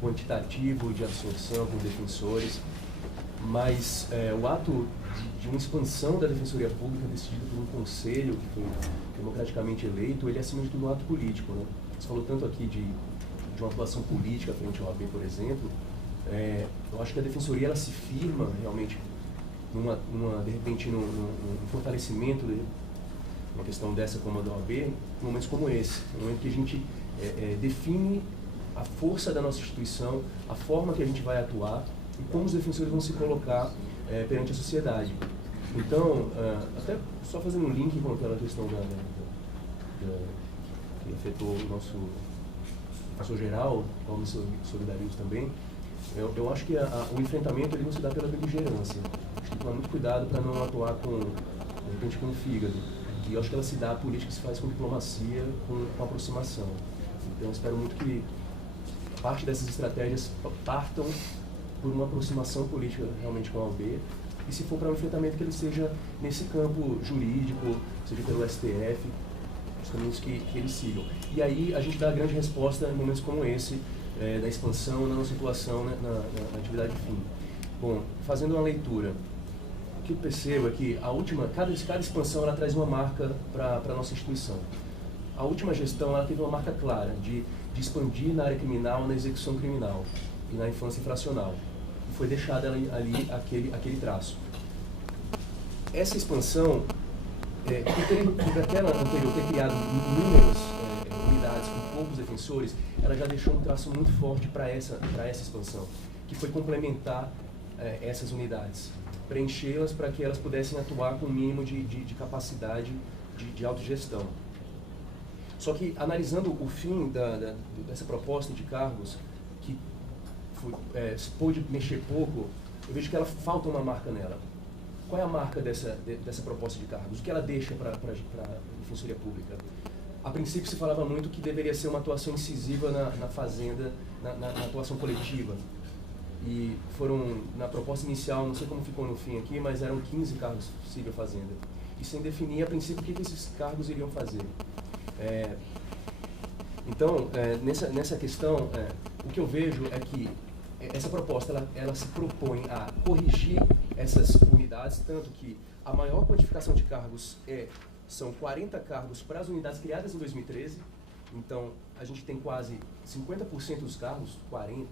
quantitativo de absorção por defensores, mas o ato de uma expansão da Defensoria Pública decidido por um conselho que foi democraticamente eleito, ele é acima de tudo um ato político, né? Você falou tanto aqui de uma atuação política frente ao OAB, por exemplo. Eu acho que a Defensoria ela se firma realmente de repente num fortalecimento de uma questão dessa como a da OAB, em momentos como esse, no momento que a gente define a força da nossa instituição, a forma que a gente vai atuar e como os defensores vão se colocar perante a sociedade. Então, até só fazendo um link com aquela questão que afetou o nosso professor geral, como me solidarizo também, eu acho que o enfrentamento ele não se dá pela beligerância. Acho que tomar muito cuidado para não atuar de repente com o fígado. E eu acho que ela se dá, a política se faz com diplomacia, com aproximação. Então eu espero muito que parte dessas estratégias partam por uma aproximação política realmente com a OAB, e se for para um enfrentamento que ele seja nesse campo jurídico, seja pelo STF, os caminhos que eles sigam. E aí a gente dá a grande resposta em momentos como esse, da expansão, na nossa atuação, né, na atividade fim. Bom, fazendo uma leitura, o que eu percebo é que cada expansão ela traz uma marca para a nossa instituição. A última gestão ela teve uma marca clara de expandir na área criminal, na execução criminal e na infância infracional. E foi deixado ali aquele traço. Essa expansão, por aquela anterior ter criado inúmeras unidades com poucos defensores, ela já deixou um traço muito forte para essa expansão, que foi complementar essas unidades, preenchê-las para que elas pudessem atuar com o mínimo de capacidade de autogestão. Só que, analisando o fim dessa proposta de cargos, que se pôde mexer pouco, eu vejo que ela falta uma marca nela. Qual é a marca dessa proposta de cargos? O que ela deixa para a Defensoria Pública? A princípio se falava muito que deveria ser uma atuação incisiva na Fazenda, na atuação coletiva. E foram, na proposta inicial, não sei como ficou no fim aqui, mas eram 15 cargos Civil Fazenda. E sem definir, a princípio, o que esses cargos iriam fazer. Então, nessa questão, o que eu vejo é que essa proposta ela se propõe a corrigir essas unidades, tanto que a maior quantificação de cargos são 40 cargos para as unidades criadas em 2013. Então, a gente tem quase 50% dos cargos, 40%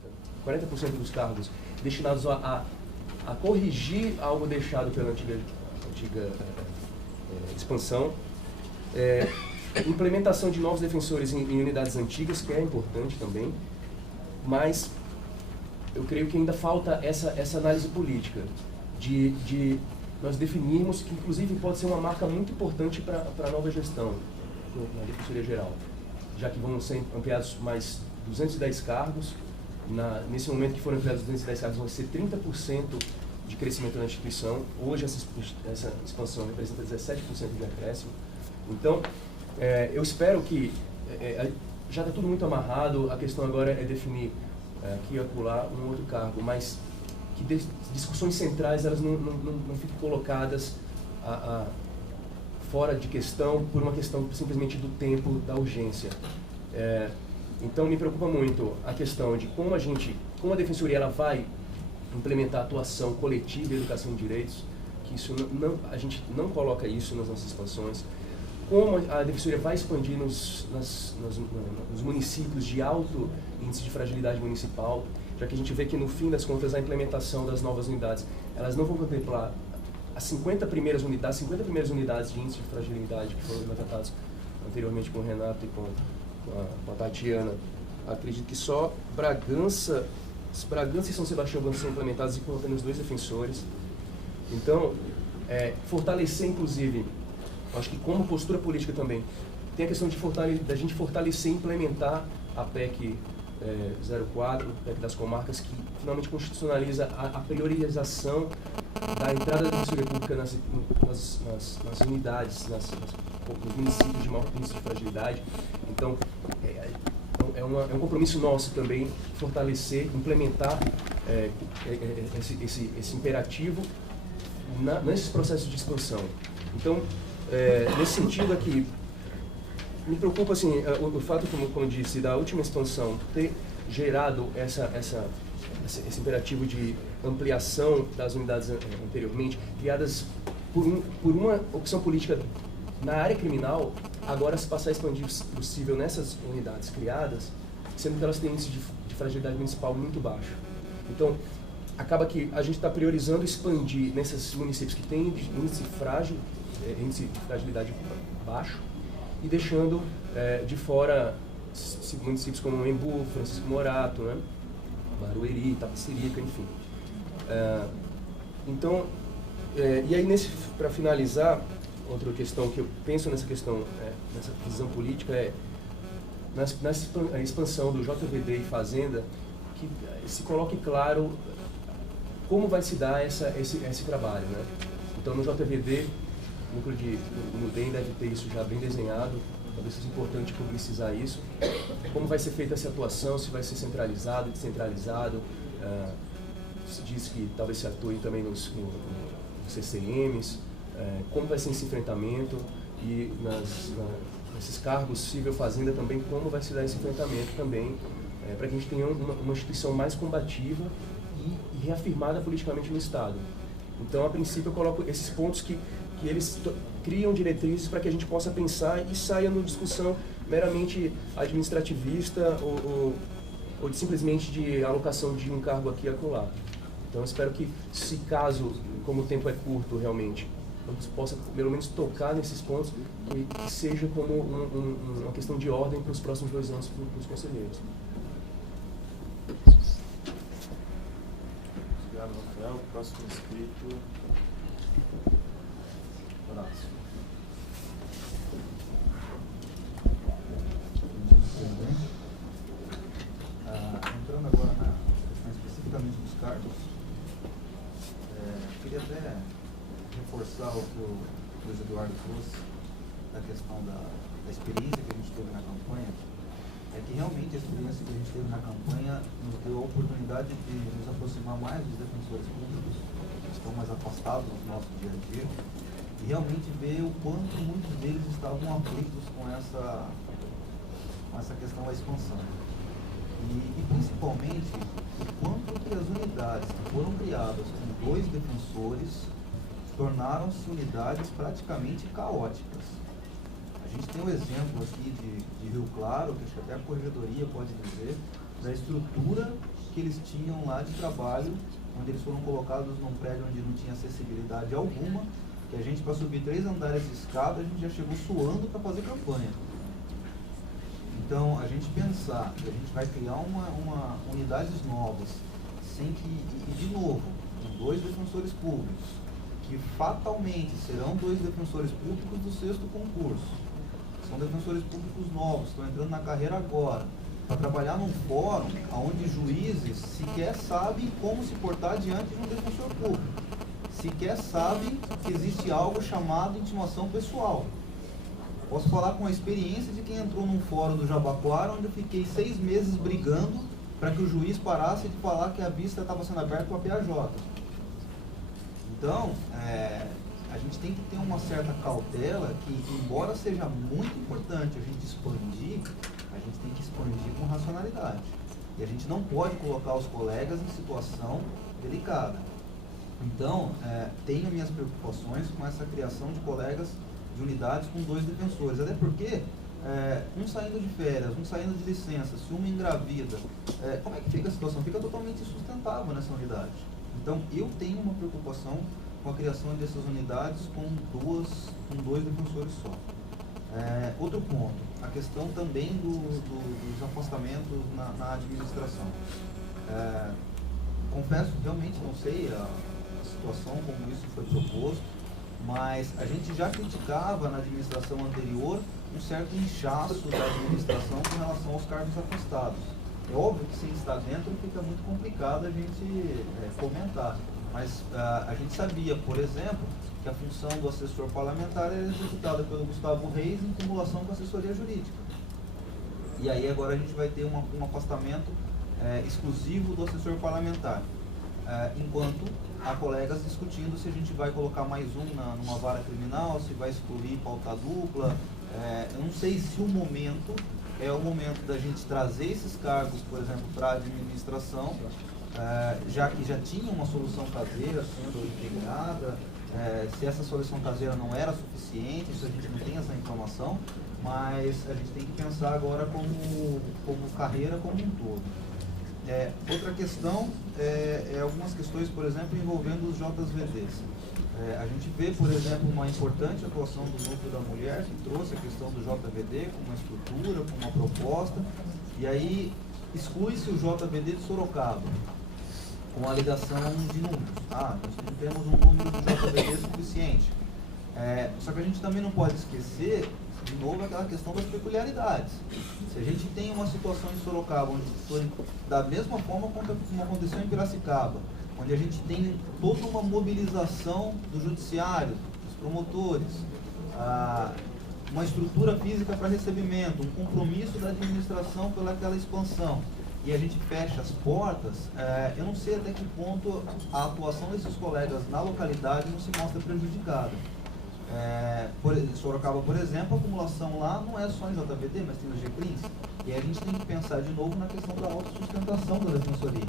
dos cargos destinados a corrigir algo deixado pela antiga expansão. Implementação de novos defensores em unidades antigas, que é importante também, mas eu creio que ainda falta essa análise política, de nós definirmos que, inclusive, pode ser uma marca muito importante para a nova gestão na Defensoria Geral, já que vão ser ampliados mais 210 cargos. Nesse momento que foram ampliados 210 cargos, vão ser 30% de crescimento na instituição. Hoje, essa expansão representa 17% de acréscimo. Então, eu espero que, já está tudo muito amarrado, a questão agora é definir aqui e acolá um outro cargo, mas que discussões centrais elas não fiquem colocadas fora de questão por uma questão simplesmente do tempo, da urgência. Então me preocupa muito a questão de como a Defensoria ela vai implementar a atuação coletiva e educação de direitos, que isso a gente não coloca isso nas nossas expansões. Como a Defensoria vai expandir nos municípios de alto índice de fragilidade municipal, já que a gente vê que, no fim das contas, a implementação das novas unidades, elas não vão contemplar as 50 primeiras unidades de índice de fragilidade que foram levantadas anteriormente com o Renato e com a Tatiana. Acredito que só Bragança e São Sebastião vão ser implementadas e com apenas 2 defensores. Então, fortalecer, inclusive, acho que como postura política também, tem a questão da gente fortalecer e implementar a PEC 04, PEC das comarcas, que finalmente constitucionaliza a priorização da entrada da Defensoria Pública nas unidades, nos municípios de maior índice de fragilidade. Então, é um compromisso nosso também fortalecer, implementar esse imperativo nesses processos de expansão. Então, nesse sentido aqui, me preocupa assim, o fato, como eu disse, da última expansão ter gerado esse imperativo de ampliação das unidades anteriormente, criadas por uma opção política na área criminal, agora se passar a expandir o possível nessas unidades criadas, sendo que elas têm índice de fragilidade municipal muito baixo. Então, acaba que a gente está priorizando expandir nesses municípios que têm índice de fragilidade baixo e deixando de fora municípios como Embu, Francisco Morato, né? Barueri, Itapecerica, enfim. Então, e aí para finalizar, outra questão que eu penso nessa questão, nessa visão política na expansão do JVD e Fazenda, que se coloque claro como vai se dar esse trabalho, né? Então, no JVD, o núcleo no DEM deve ter isso já bem desenhado, talvez seja importante publicizar isso. Como vai ser feita essa atuação, se vai ser centralizado, descentralizado, se diz que talvez se atue também nos CCMs, como vai ser esse enfrentamento e nesses cargos civil fazenda também, como vai se dar esse enfrentamento também, para que a gente tenha uma instituição mais combativa e reafirmada politicamente no Estado. Então, a princípio, eu coloco esses pontos que eles criam diretrizes para que a gente possa pensar e saia numa discussão meramente administrativista ou simplesmente de alocação de um cargo aqui e acolá. Então, eu espero que, se caso, como o tempo é curto realmente, a gente possa pelo menos tocar nesses pontos e que seja como uma questão de ordem para os próximos 2 anos para os conselheiros. Obrigado, Rafael. Próximo inscrito, Horácio. Entrando agora na questão especificamente dos cargos, queria até reforçar o que o Luiz Eduardo trouxe da questão da experiência que a gente teve na campanha. É que realmente a experiência que a gente teve na campanha nos deu a oportunidade de nos aproximar mais dos defensores públicos, que estão mais afastados do nosso dia a dia, e realmente ver o quanto muitos deles estavam aflitos com essa questão da expansão. E principalmente o quanto que as unidades que foram criadas com 2 defensores tornaram-se unidades praticamente caóticas. A gente tem um exemplo aqui de Rio Claro, que acho que até a corregedoria pode dizer, da estrutura que eles tinham lá de trabalho, onde eles foram colocados num prédio onde não tinha acessibilidade alguma, que a gente, para subir 3 andares de escada, a gente já chegou suando para fazer campanha. Então, a gente pensar que a gente vai criar unidades novas, sem que, e de novo, com 2 defensores públicos, que fatalmente serão 2 defensores públicos do 6º concurso. São defensores públicos novos, estão entrando na carreira agora, para trabalhar num fórum onde juízes sequer sabem como se portar diante de um defensor público, sequer sabem que existe algo chamado intimação pessoal. Posso falar com a experiência de quem entrou num fórum do Jabaquara, onde eu fiquei 6 meses brigando para que o juiz parasse de falar que a vista estava sendo aberta para a PAJ. Então, a gente tem que ter uma certa cautela que, embora seja muito importante a gente expandir, a gente tem que expandir com racionalidade. E a gente não pode colocar os colegas em situação delicada. Então, tenho minhas preocupações com essa criação de colegas de unidades com 2 defensores. Até porque, um saindo de férias, um saindo de licença, se uma engravida, como é que fica a situação? Fica totalmente insustentável nessa unidade. Então, eu tenho uma preocupação com a criação dessas unidades com 2 defensores só. Outro ponto, a questão também dos afastamentos na administração. Confesso que realmente não sei a situação como isso foi proposto, mas a gente já criticava na administração anterior um certo inchaço da administração com relação aos cargos afastados. É óbvio que sem estar dentro fica muito complicado a gente comentar, mas a gente sabia, por exemplo, que a função do assessor parlamentar era executada pelo Gustavo Reis em cumulação com a assessoria jurídica. E aí agora a gente vai ter um afastamento exclusivo do assessor parlamentar, enquanto há colegas discutindo se a gente vai colocar mais um numa vara criminal, se vai excluir pauta dupla. Eu não sei se o momento é o momento da gente trazer esses cargos, por exemplo, para a administração, já que já tinha uma solução caseira sendo integrada, se essa solução caseira não era suficiente, isso a gente não tem essa informação, mas a gente tem que pensar agora como carreira como um todo. Outra questão é algumas questões, por exemplo, envolvendo os JVDs. A gente vê, por exemplo, uma importante atuação do Núcleo da Mulher, que trouxe a questão do JVD com uma estrutura, com uma proposta, e aí exclui-se o JVD de Sorocaba, com a alegação de números. Nós não temos um número de JVD suficiente. Só que a gente também não pode esquecer, de novo, aquela questão das peculiaridades. Se a gente tem uma situação em Sorocaba, onde foi da mesma forma como aconteceu em Piracicaba, onde a gente tem toda uma mobilização do judiciário, dos promotores, uma estrutura física para recebimento, um compromisso da administração pelaquela expansão, e a gente fecha as portas, eu não sei até que ponto a atuação desses colegas na localidade não se mostra prejudicada. Sorocaba, por exemplo, a acumulação lá não é só em JVD, mas tem no GCRIMS, e aí a gente tem que pensar de novo na questão da autossustentação da defensoria.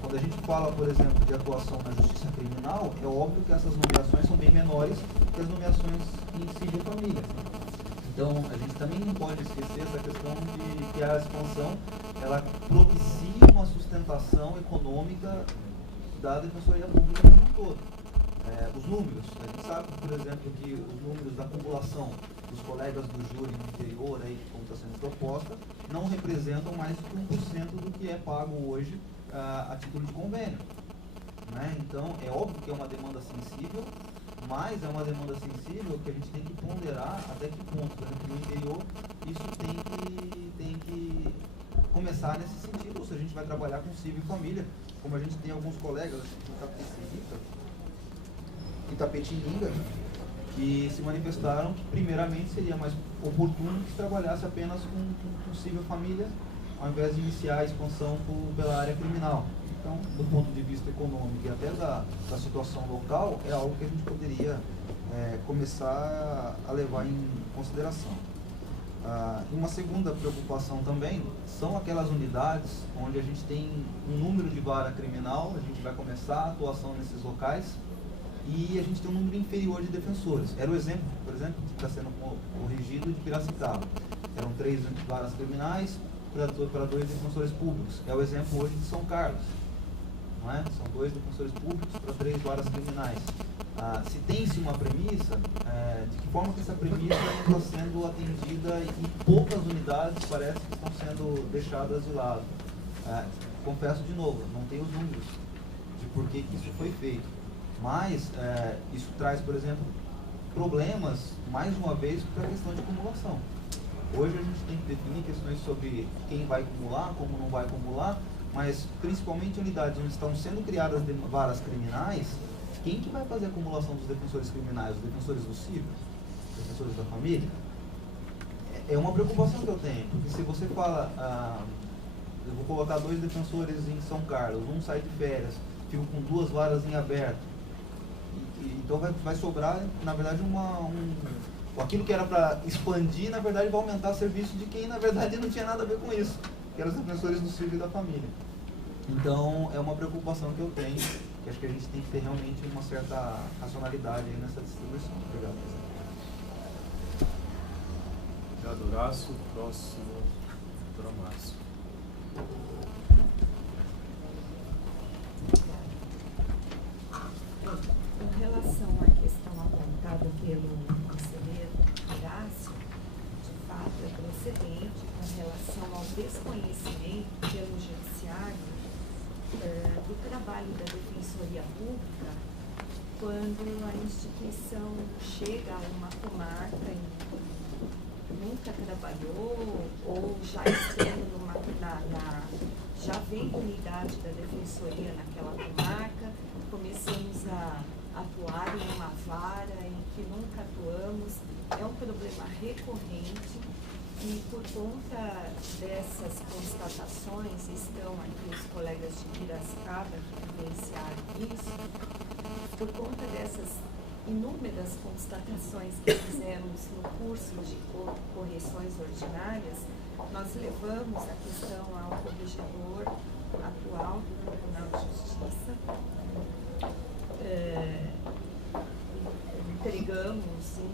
Quando a gente fala, por exemplo, de atuação na justiça criminal, é óbvio que essas nomeações são bem menores que as nomeações em civil e família. Então, a gente também não pode esquecer essa questão de que a expansão, ela propicia uma sustentação econômica da defensoria pública como um todo. Os números, a gente sabe, por exemplo, que os números da acumulação dos colegas do júri no interior, aí, como está sendo proposta, não representam mais que 1% do que é pago hoje a título de convênio. Então, é óbvio que é uma demanda sensível, mas é uma demanda sensível que a gente tem que ponderar até que ponto, por exemplo, no interior, isso tem que começar nesse sentido, ou se a gente vai trabalhar com civil e família, como a gente tem alguns colegas, Itapetininga, que se manifestaram que primeiramente seria mais oportuno que se trabalhasse apenas com civil e família, ao invés de iniciar a expansão pela área criminal. Então, do ponto de vista econômico e até da situação local, é algo que a gente poderia começar a levar em consideração. Uma segunda preocupação também são aquelas unidades onde a gente tem um número de vara criminal, a gente vai começar a atuação nesses locais, e a gente tem um número inferior de defensores. Era o exemplo, por exemplo, que está sendo corrigido de Piracicaba. Eram 3 varas criminais para 2 defensores públicos. É o exemplo hoje de São Carlos. Não é? São 2 defensores públicos para 3 varas criminais. Se tem-se uma premissa, de que forma que essa premissa está sendo atendida e poucas unidades parece que estão sendo deixadas de lado. Confesso de novo, não tenho os números de por que isso foi feito. Mas isso traz, por exemplo, problemas, mais uma vez, para a questão de acumulação. Hoje a gente tem que definir questões sobre quem vai acumular, como não vai acumular, mas principalmente unidades onde estão sendo criadas varas criminais, quem que vai fazer a acumulação dos defensores criminais? Os defensores do civil? Os defensores da família? É uma preocupação que eu tenho, porque se você fala, eu vou colocar 2 defensores em São Carlos, um sai de férias, fico com 2 varas em aberto, então vai sobrar, na verdade, aquilo que era para expandir, na verdade, vai aumentar o serviço de quem, na verdade, não tinha nada a ver com isso, que eram os defensores do civil e da família. Então, é uma preocupação que eu tenho, que acho que a gente tem que ter realmente uma certa racionalidade aí nessa distribuição. Obrigado. Obrigado, Horácio. Próximo, doutora Márcia. Com relação à questão apontada pelo conselheiro Horácio, de fato é procedente com relação ao desconhecimento pelo judiciário do trabalho da Defensoria Pública quando a instituição chega a uma comarca e nunca trabalhou ou já estando já vem unidade da Defensoria naquela comarca, começamos a atuar em uma vara em que nunca atuamos. É um problema recorrente e por conta dessas constatações estão aqui os colegas de Piracicaba que vivenciaram isso. por conta dessas inúmeras constatações que fizemos no curso de correções ordinárias, nós levamos a questão ao corregedor atual do Tribunal de Justiça, entregamos uma